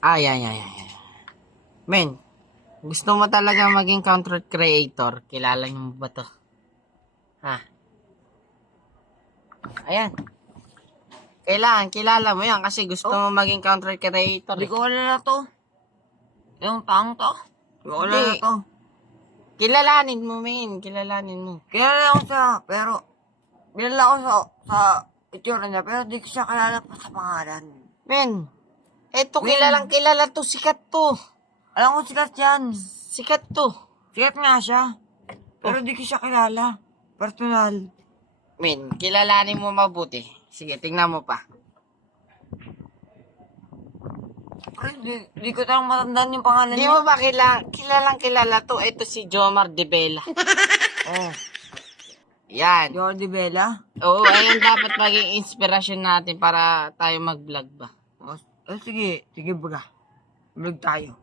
Ay, ay, ay, ay. Men, gusto mo talaga maging content creator? Kilala niyo mo ba to? Ha? Ayan. Kailangan, kilala mo yan kasi gusto mo maging content creator. Hindi ko kilala to. Yung taong to. Hindi ko kilala Hindi. to. Kilalanin mo, men. Kilalanin mo. Kilala ko siya, pero kilala ko sa itsura niya, pero di ko siya kilala pa sa pangalan. Men, eto Men. kilalang kilala to. Sikat to. Alam ko sikat yan. Sikat to. Sikat nga siya. Pero di ko siya kilala. Personal. Men, kilalanin mo mabuti. Sige, tingnan mo pa. Pero di ko talagang matandaan yung pangalan Hindi niya. mo ba kilalang kilala to? Ito si Jomar De Bella. Oh, Yan. Jordi Bella. Oo, ayun dapat maging inspirasyon natin para tayo mag-vlog ba. Oh, sige, sige baga. Vlog tayo.